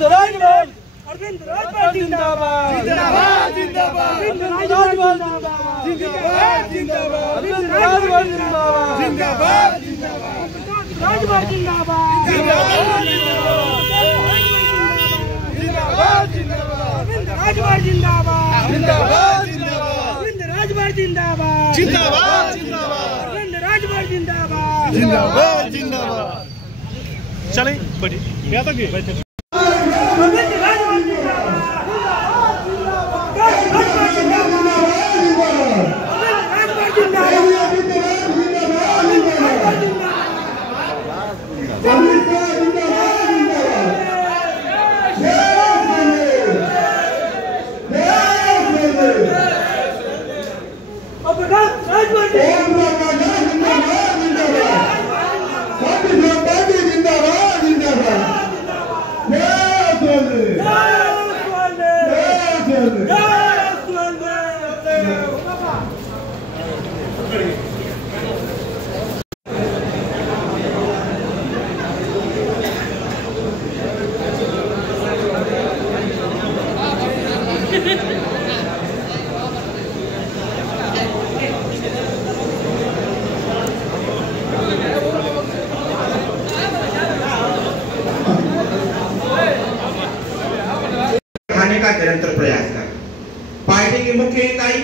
अरविंद राजभर जिंदाबाद जिंदाबाद जिंदाबाद अरविंद राजभर जिंदाबाद जिंदाबाद अरविंद राजभर जिंदाबाद जिंदाबाद जिंदाबाद राजभर जिंदाबाद जिंदाबाद जिंदाबाद जिंदाबाद अरविंद राजभर जिंदाबाद जिंदाबाद जिंदाबाद अरविंद राजभर जिंदाबाद जिंदाबाद जिंदाबाद अरविंद राजभर जिंदाबाद जिंदाबाद जिंदाबाद। चले बढ़िए क्या तक बैठे का निरंतर प्रयास कर। पार्टी की मुख्य इकाई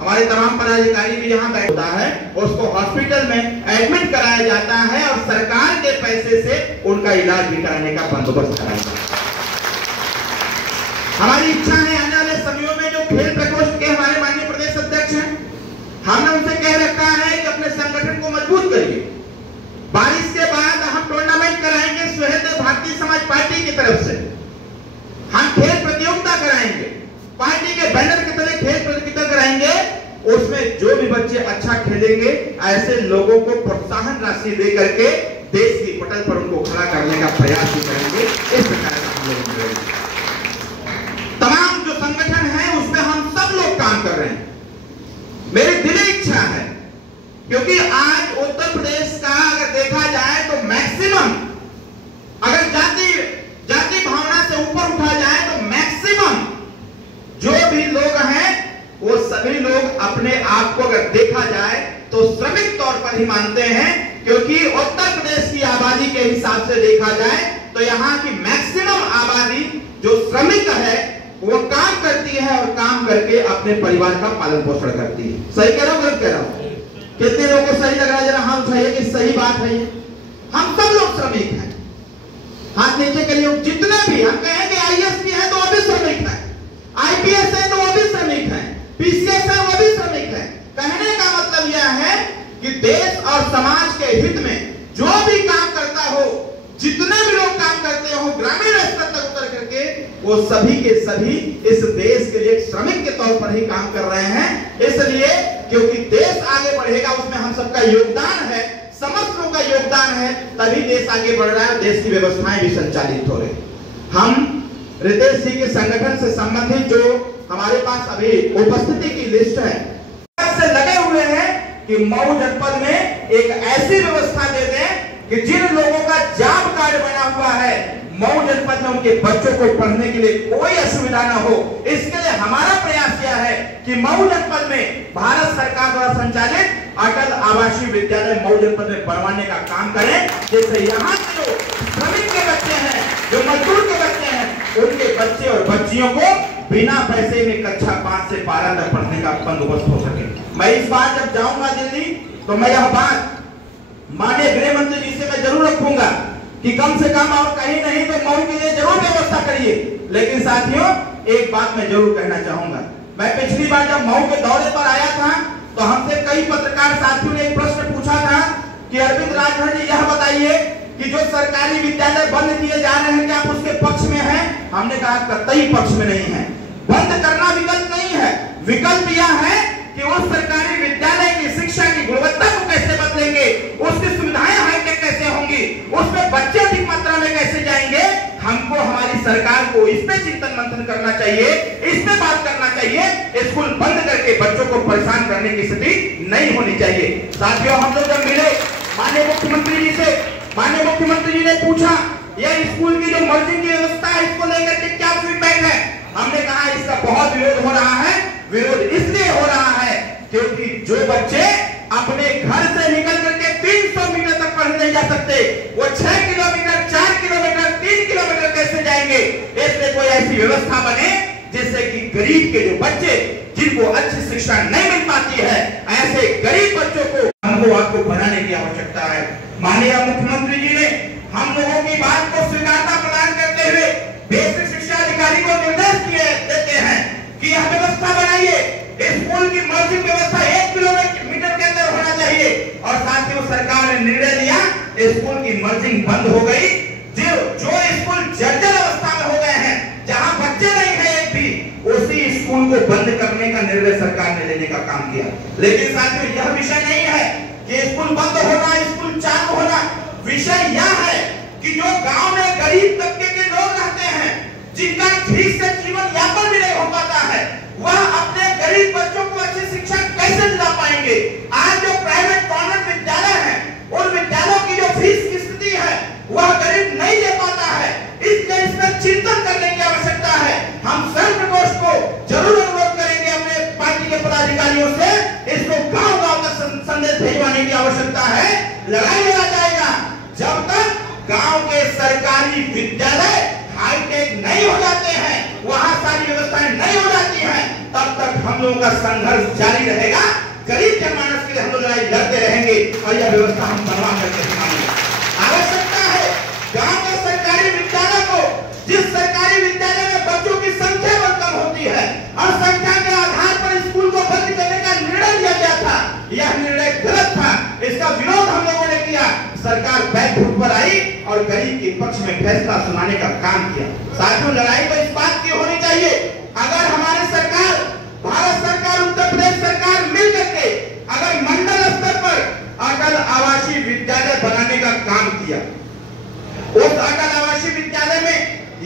हमारे तमाम पदाधिकारी भी यहाँ बैठता है, उसको हॉस्पिटल में एडमिट कराया जाता है और सरकार के पैसे से उनका इलाज भी कराने का बंदोबस्त कराया जाता है। हमारी इच्छा है आने वाले समयों में जो खेल प्रकोष्ठ के हमारे माननीय प्रदेश अध्यक्ष हैं, हमने उनसे कह रखा है कि अपने संगठन को मजबूत करिए। बारिश के बाद हम टूर्नामेंट कराएंगे सुहेलदेव भारतीय समाज पार्टी की तरफ से, हम खेल प्रतियोगिता कराएंगे, पार्टी के बैनर के तले खेल प्रतियोगिता कराएंगे। उसमें जो भी बच्चे अच्छा खेलेंगे ऐसे लोगों को प्रोत्साहन राशि दे करके देश की पटल पर उनको खड़ा करने का प्रयास भी करेंगे। इस प्रकार का हम लोग करेंगे। तमाम जो संगठन है उसमें हम सब लोग काम कर रहे हैं। मेरी दिली इच्छा है, क्योंकि आज उत्तर प्रदेश का अगर देखा जाए तो मैक्सिमम, अगर जाति भावना से ऊपर उठा जाए तो मैक्सिमम जो भी लोग हैं वो सभी लोग अपने आप को अगर देखा जाए तो श्रमिक तौर पर ही मानते हैं, क्योंकि उत्तर प्रदेश की आबादी के हिसाब से देखा जाए तो यहाँ की मैक्सिमम आबादी जो श्रमिक है वो काम करती है और काम करके अपने परिवार का पालन पोषण करती है। सही कह रहा हूं, गलत कह रहा हूं? कितने लोगों को सही लग रहा है? जरा हाथ उठाइए कि सही बात है। हम सब लोग श्रमिक हैं, हाथ नीचे करिए। जितने भी हम कहें कि आईएएस भी है तो वो भी श्रमिक है, आईपीएस है तो वो भी श्रमिक है, पीसीएस है वो भी श्रमिक है। कहने का मतलब यह है कि देश और समाज के हित में जो भी काम करता हो, जितने भी लोग काम करते हो ग्रामीण स्तर तक उतर करके, वो सभी के सभी इस देश के लिए श्रमिक के तौर पर ही काम कर रहे हैं। इसलिए क्योंकि देश आगे बढ़ेगा उसमें हम सबका योगदान है, समस्त लोगों का योगदान है, तभी देश आगे बढ़ रहा है, देश की व्यवस्थाएं भी संचालित हो रही। हम रितेश जी के संगठन से संबंधित जो हमारे पास अभी उपस्थिति की लिस्ट है से लगे हुए हैं कि मऊ जनपद में एक ऐसी व्यवस्था दे दें कि जिन लोगों का जॉब कार्ड बना हुआ है मऊ जनपद में उनके बच्चों को पढ़ने के लिए कोई असुविधा ना हो। इसके लिए हमारा प्रयास यह है कि मऊ जनपद में भारत सरकार द्वारा संचालित अटल आवासीय विद्यालय मऊ जनपद में बनवाने का काम करें, जिससे यहाँ के जो श्रमिक के बच्चे हैं, जो मजदूर के बच्चे हैं, उनके बच्चे और बच्चियों को बिना पैसे में कक्षा 5 से 12 तक पढ़ने का बंदोबस्त हो सके। मैं इस बार जब जाऊंगा दिल्ली तो मैं यह बात माननीय गृह मंत्री जी से मैं जरूर रखूंगा कि कम से कम और कहीं नहीं तो मऊ के लिए जरूर व्यवस्था करिए। लेकिन साथियों एक बात मैं जरूर कहना चाहूंगा, मैं पिछली बार जब मऊ के दौरे पर आया था तो हमसे कई पत्रकार साथियों ने एक प्रश्न पूछा था कि अरविंद राजभर जी यह बताइए कि जो सरकारी विद्यालय बंद किए जा रहे हैं क्या आप उसके पक्ष में हैं? हमने कहा कतई पक्ष में नहीं है। बंद करना विकल्प नहीं है, विकल्प यह है कि उस सरकारी विद्यालय की शिक्षा की गुणवत्ता को कैसे बदलेंगे, उसकी सुविधाएं हाईटेक कैसे होंगी, उसमें बच्चे अधिक मात्रा में कैसे जाएंगे। हमको हमारी सरकार को इस पे चिंतन मंथन करना चाहिए, इस पे बात करना चाहिए। स्कूल बंद करके बच्चों को परेशान करने की स्थिति नहीं होनी चाहिए। साथियों हम लोग जब मिले माननीय मुख्यमंत्री जी से, माननीय मुख्यमंत्री जी ने पूछा या स्कूल की जो मर्जिंग की व्यवस्था है इसको लेकर के क्या फीडबैक है? हमने कहा इसका बहुत विरोध हो रहा है। विरोध इसलिए हो रहा है क्योंकि जो बच्चे अपने घर से निकल करके 300 मीटर तक पढ़ने नहीं जा सकते, वो 6 किलोमीटर, 4 किलोमीटर, 3 किलोमीटर कैसे जाएंगे? इसलिए कोई ऐसी व्यवस्था बने जिससे कि गरीब के जो बच्चे जिनको अच्छी शिक्षा नहीं मिल पाती है, ऐसे गरीब बच्चों को हमको आपको बनाने की आवश्यकता है। माननीय मुख्यमंत्री जी ने हम लोगों की बात को स्वीकारता प्रदान करते हुए बेसिक शिक्षा अधिकारी को निर्देश देते हैं कि यह व्यवस्था बनाइए, स्कूल की मर्जिंग व्यवस्था 1 किलोमीटर के अंदर होना चाहिए। और साथियों, सरकार ने निर्णय लिया, स्कूल की मर्जिंग बंद हो गई। जो स्कूल जर्जर अवस्था में हो गए हैं, जहां बच्चे नहीं है एक भी, उसी स्कूल को बंद करने का निर्णय सरकार ने लेने का काम किया। लेकिन साथियों, यह विषय नहीं है कि स्कूल बंद होना, स्कूल चालू होना। विषय यह है कि जो गांव में गरीब तबके के लोग रहते हैं, जिनका ठीक से जीवन यापन भी नहीं हो पाता है, वह अपने गरीब बच्चों को अच्छी शिक्षा कैसे दिला पाएंगे? आज जो प्राइवेट कॉन्वेंट विद्यालय है, उन विद्यालयों की जो फीस की स्थिति है, वह गरीब नहीं दे पाता है। इसलिए इस पर चिंतन करने की आवश्यकता है। हम संघ प्रकोष्ठ को जरूर अनुरोध करेंगे अपने पार्टी के पदाधिकारियों से, इसको गांव-गांव तक संदेश भेजवाने की आवश्यकता है। लड़ाई लड़ा जाएगा जब तक गांव के सरकारी विद्यालय हाईटेक नहीं हो जाते हैं, वहां सारी व्यवस्थाएं नहीं हो जाती हैं, तब तक हम लोगों का संघर्ष जारी रहेगा। गरीब जनमानस के लिए हम लोग लड़ाई लड़ते रहेंगे और यह व्यवस्था हम बनवा करके दिखाएंगे। आवश्यकता है गांव के सरकारी विद्यालय को, जिस सरकारी विद्यालय में बच्चों की संख्या बहुत कम होती है और संख्या के आधार पर स्कूल को बंद करने का निर्णय लिया गया था, यह निर्णय गलत था। इसका विरोध हम लोगों ने किया। सरकार बैकफुट पर आई और गरीब के पक्ष में फैसला सुनाने का काम किया। साथियों, लड़ाई तो इस बात की होनी चाहिए, अगर हमारी सरकार, भारत सरकार, उत्तर प्रदेश सरकार मिलकर के अगर मंडल स्तर पर अटल आवासीय विद्यालय बनाने का काम किया, उस अटल आवासीय विद्यालय में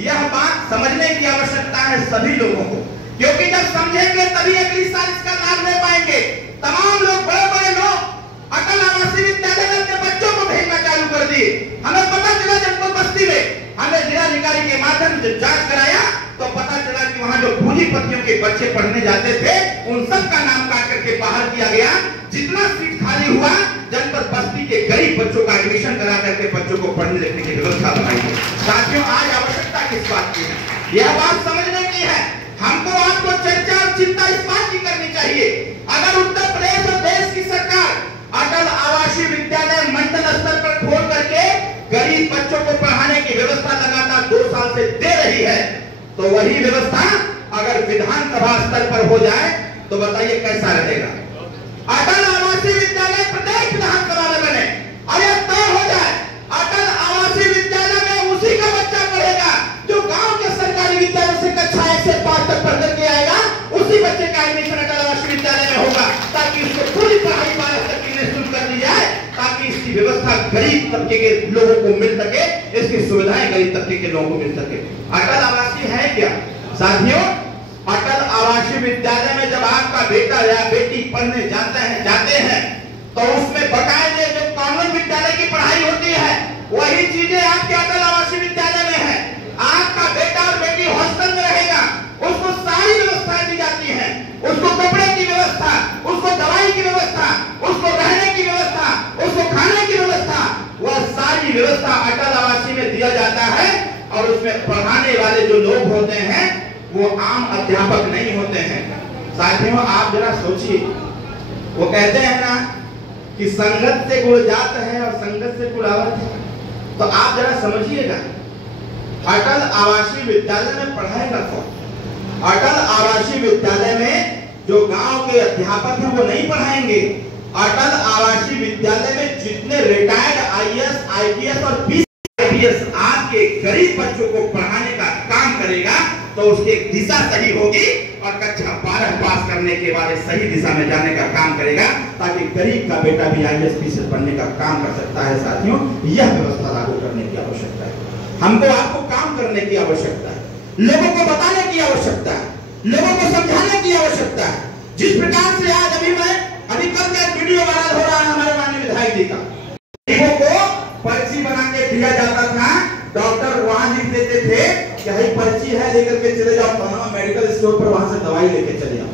यह बात समझने की आवश्यकता है सभी लोगों को, क्योंकि जब समझेंगे तभी अगली साल इसका लाभ ले पाएंगे। तमाम लोग, बड़े बड़े लोग अटल आवासीय विद्यालय में अपने बच्चों को भेजना चालू कर दिए। हमें पता चला जनपद बस्ती में, हमने जिलाधिकारी के माध्यम से जांच कराया तो पता चला कि वहां जो पूंजीपतियों के बच्चे पढ़ने जाते थे, उन सब का नाम काट करके बाहर किया गया। जितना सीट खाली हुआ, जनपद बस्ती के गरीब बच्चों का एडमिशन करा करके बच्चों को पढ़ने लिखने की व्यवस्था बनाई है। साथियों, आज आवश्यकता किस बात की है? यह बात समझने की है। हमको आपको चर्चा और चिंता इस बात की करनी चाहिए, अगर उत्तर प्रदेश और देश की सरकार अटल आवासीय विद्यालय मंडल स्तर पर खोल करके गरीब बच्चों को पढ़ाने की व्यवस्था लगातार 2 साल से दे रही है, तो वही व्यवस्था अगर विधानसभा स्तर पर हो जाए तो बताइए कैसा रहेगा? अटल आवासीय विद्यालय प्रदेश विधानसभा में बने और यह तय हो जाए, अटल आवासीय विद्यालय में उसी का बच्चा पढ़ेगा जो गांव के सरकारी विद्यालय से कक्षा 1 से 5 तक पढ़ करके आएगा, उसी बच्चे का एडमिशन अटल आवासीय विद्यालय में होगा, ताकि उसको पूरी पढ़ाई 12 तक की निःशुल्क कर दी जाए, ताकि इसकी व्यवस्था गरीब तबके के लोगों को मिल सके, इसकी सुविधाएं गरीब तबके के लोगों को मिल सके। अटल आवासीय है क्या साथियों? अटल आवासीय विद्यालय में जब आपका बेटा या बेटी पढ़ने जाते हैं तो उसमें बकायदे जो कॉन्वेंट विद्यालय की पढ़ाई होती है, वही चीजें आपके अटल आवासीय विद्यालय में है। आपका बेटा और बेटी हॉस्टल में रहेगा, उसको सारी व्यवस्थाएं दी जाती हैं, उसको कपड़े की व्यवस्था, उसको दवाई की व्यवस्था, उसको रहने की व्यवस्था, उसको खाने की व्यवस्था, वह सारी व्यवस्था अटल आवासीय में दिया जाता है। और उसमें पढ़ाने वाले जो लोग होते हैं वो आम अध्यापक नहीं होते हैं। साथियों, आप जरा सोचिए, वो कहते हैं ना कि संगत से गुण जात है और संगत से कुलावत है, तो आप जरा समझिएगा, अटल आवासीय विद्यालय में पढ़ाएगा कौन? अटल आवासीय विद्यालय में जो गांव के अध्यापक हैं वो नहीं पढ़ाएंगे। अटल आवासीय विद्यालय में जितने रिटायर्ड आईएएस, आईपीएस और बीआईपीएस आज के गरीब बच्चों को पढ़ाने का काम करेगा, तो उसकी दिशा सही होगी और कक्षा 12 पास करने के बाद सही दिशा में जाने का काम करेगा, ताकि गरीब का बेटा भी आईएएस पीसीएस बनने का काम कर सकता है। साथियों, यह व्यवस्था लागू करने की आवश्यकता है। हमको आपको काम करने की आवश्यकता है, लोगों को बताने की आवश्यकता है, लोगों को समझाने की आवश्यकता है। जिस प्रकार से आज अभी कल का वीडियो वायरल हो रहा है हमारे माननीय विधायक जी का, गरीबों को पर्ची बना के दिया जाता था, डॉक्टर यही पर्ची है, लेकर के चले जाओ फलाना मेडिकल स्टोर पर, वहां से दवाई लेके चले जाओ।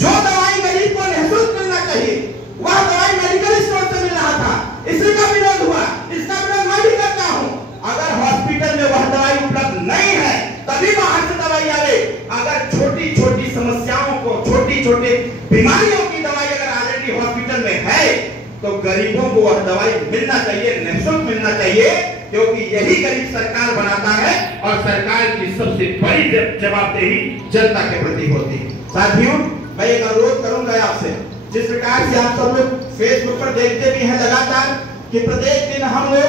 जो दवाई गरीब को निःशुल्क मिलना चाहिए वह दवाई मेडिकल स्टोर से मिल रहा था। इसी का विरोध हुआ, इसका विरोध मैं भी करता हूं। अगर हॉस्पिटल में वह दवाई उपलब्ध नहीं है तभी बाहर से दवाई आवे। अगर छोटी छोटी समस्याओं को, छोटी छोटी बीमारियों की दवाई अगर ऑलरेडी हॉस्पिटल में है तो गरीबों को वह दवाई मिलना चाहिए, निःशुल्क मिलना चाहिए, क्योंकि यही गरीब सरकार बनाता है और सरकार की सबसे बड़ी जवाबदेही जनता के प्रति होती है। साथियों, मैं एक अनुरोध करूंगा आपसे, जिस प्रकार से आप सब लोग फेसबुक पर देखते भी हैं लगातार कि प्रत्येक दिन हम लोग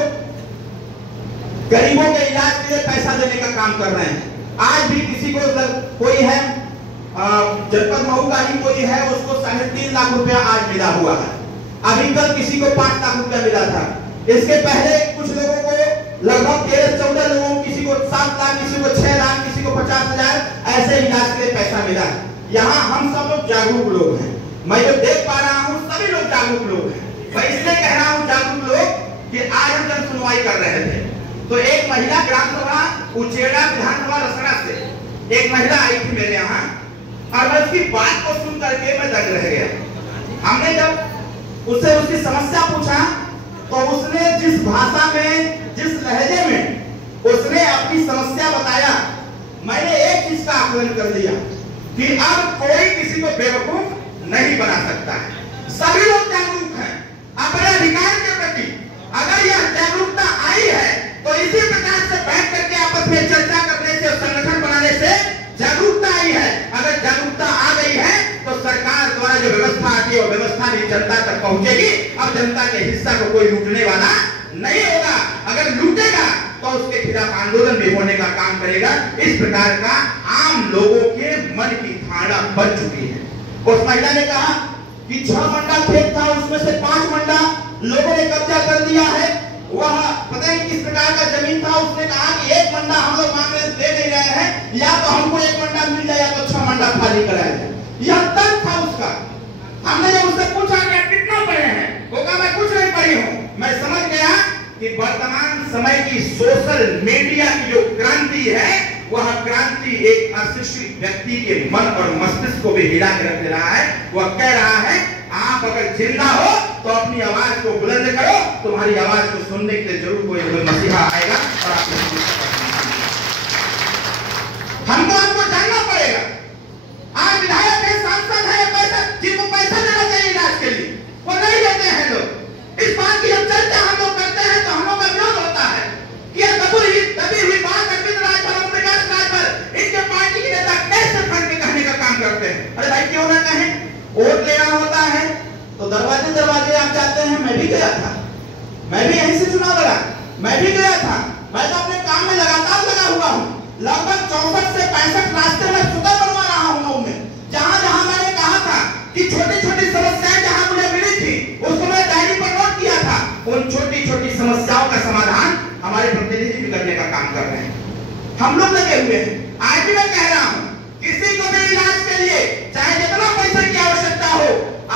गरीबों के इलाज के लिए पैसा देने का काम कर रहे हैं। आज भी किसी को कोई है जनपद मऊ का ही कोई है, उसको 3.5 लाख रुपया आज मिला हुआ है। अभी कल किसी को 5 लाख रुपया मिला था। इसके पहले कुछ लोगों को लगभग 13-14 लोगों को, किसी को 7 लाख, किसी को 6 लाख, किसी को 50,000 ऐसे इलाज के लिए पैसा मिला है। यहाँ हम सब लोग जागरूक लोग हैं। मैं जो देख पा रहा हूँ सभी लोग जागरूक लोग हैं। मैं इसलिए कह रहा हूँ जागरूक लोग कि आज हम जब सुनवाई कर रहे थे तो एक महिला ग्राम सभा उचेड़ा विधानसभा रसड़ा से एक महिला आई थी मेरे यहाँ, और मैं उसकी बात को सुन करके मैं दंग रह गया। हमने जब उससे उसकी समस्या पूछा तो उसने जिस भाषा में, जिस लहजे में उसने अपनी समस्या बताया, मैंने एक चीज का आकलन कर लिया कि अब कोई किसी को बेवकूफ नहीं बना सकता है। सभी लोग जागरूक हैं अपने अधिकार के प्रति। अगर यह जागरूकता आई है तो इसी प्रकार से बैठ करके आपस में चर्चा करने से, संगठन बनाने से जागरूकता आई है। अगर जागरूकता आ गई है तो सरकार द्वारा जो व्यवस्था आती है वो व्यवस्था भी जनता तक पहुंचेगी। अब जनता के हिस्सा को कोई लूटने वाला नहीं होगा। अगर लूटेगा तो उसके खिलाफ आंदोलन भी होने का काम करेगा। इस प्रकार का आम लोगों के मन की धारणा बन चुकी है। उस महिला ने कहा कि 6 मंडा खेत था, उसमें से 5 मंडा लोगों ने कब्जा कर लिया है। वह पता नहीं किस प्रकार का जमीन था। उसने कहा कि 1 मंडा हम लोग मांग दे नहीं रहे हैं, या तो हमको 1 मंडा मिल जाए या तो 6 मंडा खाली कराया जाए। यह तर्क था उसका। हमने जब उससे पूछा कि आप कितना पढ़े हैं, वो कहा मैं कुछ नहीं पढ़ी हूँ। मैं समझ गया कि वर्तमान समय की सोशल मीडिया की जो क्रांति है वह क्रांति एक अशिक्षित व्यक्ति के मन और मस्तिष्क को भी हिला के रख दे रहा है। वह कह रहा है आप अगर जिंदा हो तो अपनी आवाज को बुलंद करो, तुम्हारी आवाज को सुनने के लिए जरूर कोई मसीहा आएगा और हमको आपको जानना पड़ेगा। आज विधायक है, सांसद है, पैसा जिनको पैसा देना चाहिए इलाज के लिए वो नहीं देते हैं लोग। इस बात की जब चर्चा हम लोग करते हैं तो हम लोग का विरोध होता है कि यह दबी हुई बात अरविंद राजभर, प्रकाश राजभर, इनके पार्टी के नेता कैसे खड़ के कहने का काम करते हैं। अरे भाई क्यों ना कहें, वोट लेना होता है तो दरवाजे दरवाजे आप जाते हैं। मैं भी गया था, मैं भी यहीं से चुनाव लड़ा, मैं भी गया था। मैं तो अपने काम में लगातार लगा हुआ हूँ। लगभग 64 से 65 रास्ते में सुधा बनवा रहा हूँ मऊ में। जहां जहां मैंने कहा था कि छोटी छोटी समस्याएं जहां मुझे मिली थी उसको मैं डायरी पर नोट किया था। उन छोटी छोटी समस्याओं का समाधान हमारे प्रतिनिधि भी करने का काम कर रहे हैं। हम लोग लगे हुए हैं। आज भी मैं कह रहा हूँ किसी को भी इलाज के लिए चाहे जितना पैसे की आवश्यकता हो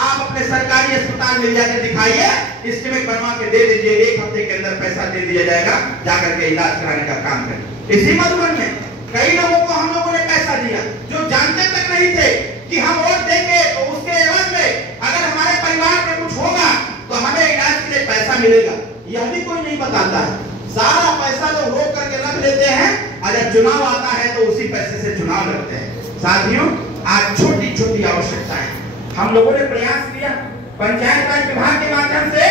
आप अपने सरकारी अस्पताल में जाकर दिखाइए, एस्टीमेट बनवा के दे दीजिए, 1 हफ्ते के अंदर पैसा दे दिया जाएगा, जाकर के इलाज कराने का काम करें। इसी मधुबन में कई लोगों को हम लोगों ने पैसा दिया जो जानते तक नहीं थे कि हम वोट देंगे तो उसके एवज में अगर हमारे परिवार में कुछ होगा तो हमें इलाज के लिए पैसा मिलेगा। यह भी कोई नहीं बताता है। सारा पैसा लोग रोक करके रख लेते हैं और जब चुनाव आता है तो उसी पैसे से चुनाव लड़ते हैं। साथियों, आज छोटी छोटी आवश्यकताएं हम लोगों ने प्रयास किया। पंचायत राज विभाग के माध्यम से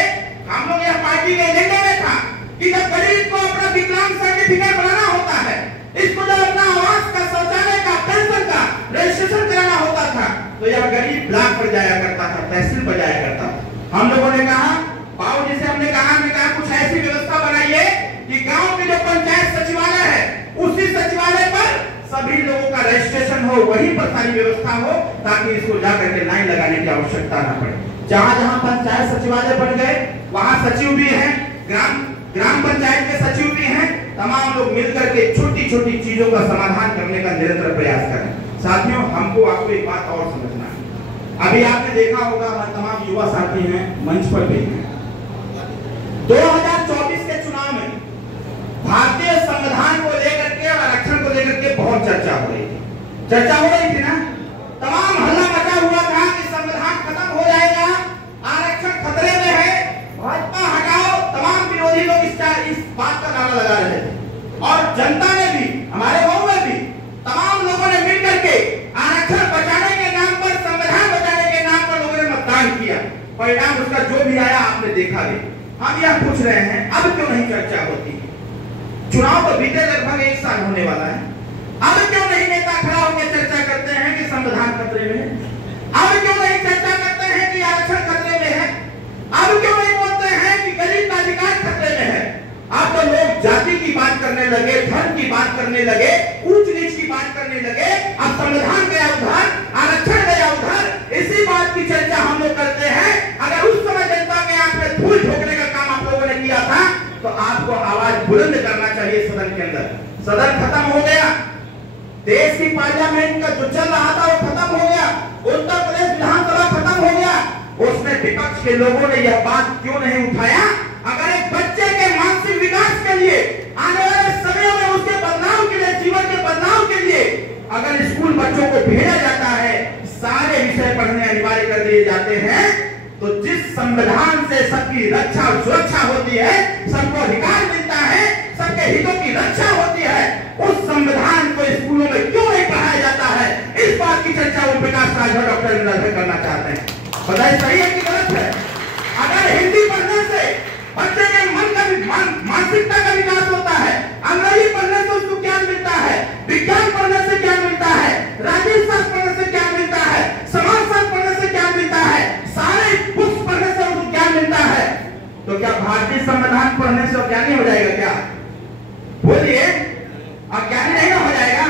हम लोग यह पार्टी के एजेंडे में था कि जब गरीब को अपना विकलांग सर्टिफिकेट बनाना होता है, इसको जब अपना आवास का, शौचालय का, पेंशन का रजिस्ट्रेशन कराना होता था तो यह गरीब ब्लॉक पर जाया करता था, तहसील पर जाया करता था। हम लोगों ने कहा, बाबू जी से हमने कहा कुछ ऐसी व्यवस्था बनाइए कि गांव के जो पंचायत सचिवालय है उसी सचिवालय पर सभी लोगों का रजिस्ट्रेशन हो, वहीं पर सारी व्यवस्था हो ताकि इसको जाकर के लाइन लगाने की आवश्यकता न पड़े। जहां जहां पंचायत सचिवालय बन गए वहां सचिव भी हैं, ग्राम पंचायत के सचिव भी हैं। तमाम लोग मिलकर के छोटी छोटी चीजों का समाधान करने का निरंतर प्रयास करें। साथियों, हमको आपको एक बात और समझना है। अभी आपने देखा होगा, हमारे तमाम युवा साथी हैं, मंच पर भी हैं। 2024 के चुनाव में भारतीय संविधान को लेकर के और आरक्षण को लेकर बहुत चर्चा हो रही थी, चर्चा हो रही थी ना, तमाम हल्ला मचा हुआ था कि संविधान खत्म हो जाएगा, आरक्षण खतरे में है, भाजपा हटाओ, तमाम विरोधी लोग इस बात का नारा लगा रहे थे। और जनता ने भी, हमारे गांव में भी तमाम लोगों ने मिलकर के आरक्षण बचाने के नाम पर, संविधान बचाने के नाम पर लोगों ने मतदान किया। परिणाम उसका जो भी आया आपने देखा भी। हम यह पूछ रहे हैं, अब क्यों नहीं चर्चा होती? चुनाव तो बीते लगभग 1 साल होने वाला है, अब क्यों नहीं नेता खड़ा होकर चर्चा करते हैं कि संविधान खतरे में है? अब क्यों नहीं चर्चा करते हैं कि आरक्षण खतरे में है? अब क्यों नहीं बोलते हैं कि गरीब का अधिकार खतरे में है? अब तो लोग जाति की बात करने लगे, धर्म की बात करने लगे, ऊंच नीच की बात करने लगे। अब संविधान गया उधर, आरक्षण गया उधर। इसी बात की चर्चा हम लोग करते हैं। अगर उस समय जनता के आंख में धूल झोंकने का काम आप लोगों ने किया था तो आपको आवाज बुलंद करना चाहिए सदन के अंदर। सदन खत्म हो गया, देश की पार्लियामेंट का जो चल रहा था वो खत्म हो गया, उत्तर प्रदेश विधानसभा खत्म हो गया। उसमें विपक्ष के लोगों ने यह बात क्यों नहीं उठाया? अगर एक बच्चे के मानसिक विकास के लिए, आने वाले समय में उसके बदलाव के लिए, जीवन के बदलाव के लिए अगर स्कूल बच्चों को भेजा जाता है, सारे विषय पढ़ने अनिवार्य कर दिए जाते हैं, तो जिस संविधान से सबकी रक्षा और सुरक्षा होती है, सबको अधिकार मिलता है, सबके हितों की रक्षा होती है, उस संविधान को स्कूलों में क्यों नहीं पढ़ाया जाता है? इस बात की चर्चा ओम प्रकाश राजभर डॉक्टर विनोद करना चाहते हैं। बताइए सही है कि गलत है? अगर हिंदी पढ़ने से बच्चे के मन का मानसिकता का विकास होता है, अंग्रेजी पढ़ने से उसको ज्ञान मिलता है, विज्ञान पढ़ने से ज्ञान मिलता है, राजनीति शास्त्र पढ़ने से ज्ञान मिलता है, समाज शास्त्र पढ़ने से ज्ञान मिलता है, सारे बुक्स पढ़ने से उसको ज्ञान मिलता है, तो क्या भारतीय संविधान पढ़ने से अज्ञानी हो जाएगा क्या? बोलिए, अज्ञानी नहीं हो जाएगा?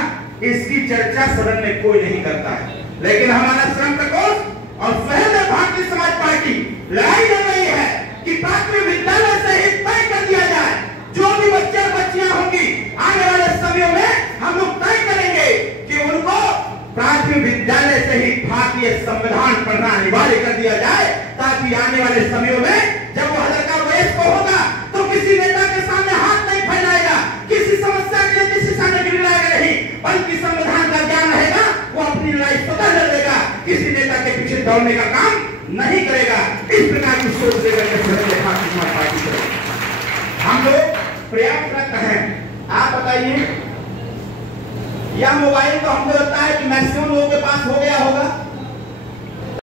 इसकी चर्चा सदन में कोई नहीं करता है। लेकिन हमारा श्रम प्रकोष्ठ और सहदेव भारतीय समाज पार्टी लड़ाई लड़ रही है कि प्राथमिक विद्यालय से ही तय कर दिया जाए, जो भी बच्चे और बच्चियां होंगी आने वाले समय में हम लोग तय करेंगे कि उनको प्राथमिक विद्यालय से ही भारतीय संविधान पढ़ना अनिवार्य कर दिया जाए, ताकि आने वाले समय में जब वो 18 का वयस्क होगा तो किसी नेता के सामने हाथ नहीं फैलाएगा, किसी समस्या के लिए किसी सामने गिड़गिड़ाएगा नहीं, बल्कि संविधान का ज्ञान रहेगा, वो अपनी लड़ाई स्वतः लड़ लेगा, किसी नेता के पीछे दौड़ने का काम नहीं करेगा। इस प्रकार की सोच लेकर भारतीय समाज पार्टी करेगा। हम लोग प्रयासरत हैं। आप बताइए, यह मोबाइल तो हमको लगता है कि